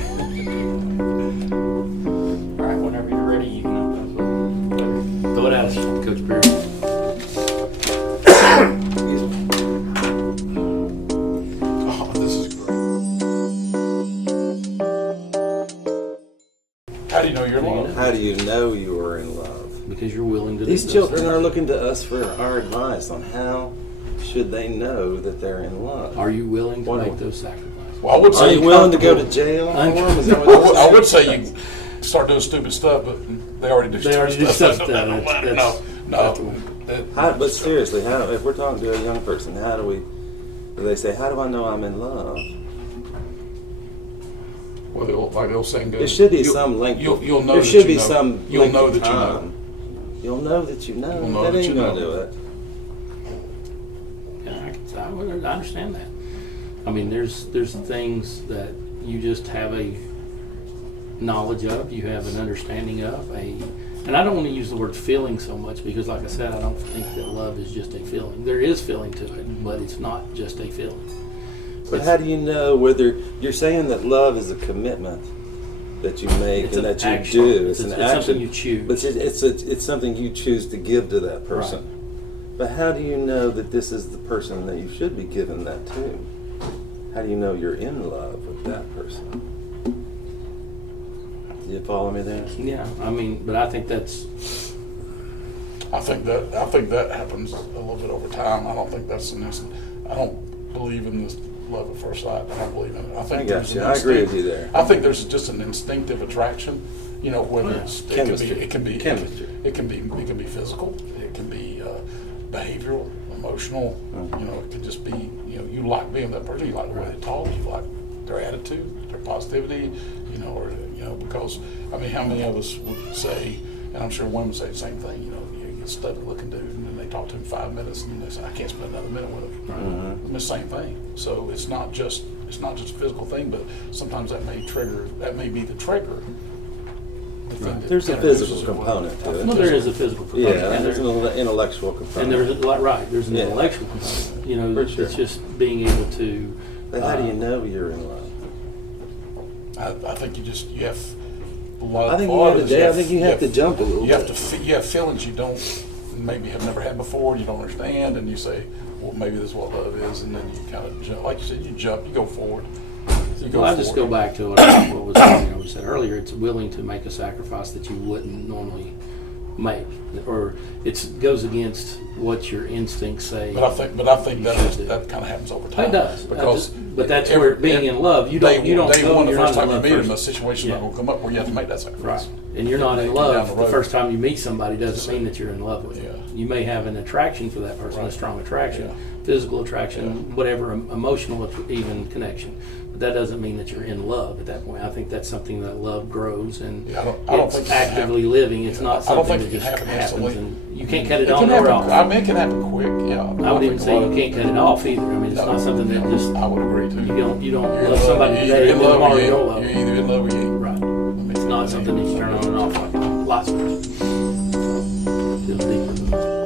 All right, whenever you're ready, you can open up. Throw it at us, Coach Beard. Oh, this is great. How do you know you're in love? How do you know you are in love? Because you're willing to do These those children things. are looking to us for our advice on how should they know that they're in love. Are you willing to Why make not? those sacrifices? Well, I would Are say you willing to go to jail? for 'em? Is that what you're I would saying? say you start doing stupid stuff, but they already do They already do stupid stuff. No, That's no. But seriously, how, if we're talking to a young person, do they say, how do I know I'm in love? Well, like the old saying goes, There should be some length. You'll know there that should you be know. some. You'll length know of that you know. time. You'll know that you know. You'll know that that ain't you gonna know. do it. Yeah, I understand that. I mean, there's things that you just have a knowledge of, you have an understanding of, and I don't want to use the word feeling so much because, like I said, I don't think that love is just a feeling. There is feeling to it, but it's not just a feeling. But how do you know whether you're saying that love is a commitment that you make It's and an that you action. do? It's an something action you choose. But it's something you choose to give to that person. But how do you know that this is the person that you should be giving that to? How do you know you're in love with that person? Do you follow me there? Yeah, I mean, but I think that's I think that happens a little bit over time. I don't think that's an instant. I don't believe in this love at first sight. I don't believe in it. I think I got there's you. an I agree with instinct- you there. I think there's just an instinctive attraction. You know, whether it's Chemistry. it can be Chemistry. It can be physical. It can be behavioral, emotional. Mm-hmm. You know, it could just be you like being that person. You like the way they talk. You like their attitude, their positivity. You know, or because I mean, how many of us would say, and I'm sure women say the same thing. You get a study looking dude, and then they talk to him 5 minutes, and they say, I can't spend another minute with him. Mm-hmm. It's the same thing. So it's not just a physical thing, but sometimes that may be the trigger. The thing that There's a introduces physical it. component to it. well, there is a physical component, Yeah, and there's an intellectual component. there's there's an Yeah. intellectual component. You know, For it's sure. just being able to. But how do you know you're in love? I think you have a lot. I think a lot of you it is have to, I think you have to jump a little You have bit. to. You have feelings you don't maybe have never had before. You don't understand, and you say, "Well, maybe this is what love is," and then you kind of jump. Like you said, you jump. You go forward. Well, I just go back to what was said earlier. It's willing to make a sacrifice that you wouldn't normally make, or it goes against what your instincts say. But I think You should do. that kind of happens over time. It does, because but that's where being in love. You don't day know one, the you're first not time in you love meet him, first. a situation's not Yeah. going to come up where you have to make that sacrifice. Right. And you're not in Down love the the road. first time you meet somebody doesn't mean that you're in love with them. Yeah. You may have an attraction for that person, a Right. strong attraction, Yeah. physical attraction, whatever, emotional even connection. But that doesn't mean that you're in love at that point. I think that's something that love grows and Yeah, I don't it's think it can actively happen. living. It's Yeah, not I don't something think that it can just happen happens instantly. and you can't cut it It on can or happen. off. I mean, it can happen quick. Yeah. I would even say you can't cut it off either. I mean, it's No. not something that just I would agree too. you don't You're in love somebody You're today either and in then love tomorrow or you you don't ain't. love You're them. either in love or you ain't. Right. It's not something that you turn on and off like a light switch. Feels deeper than that.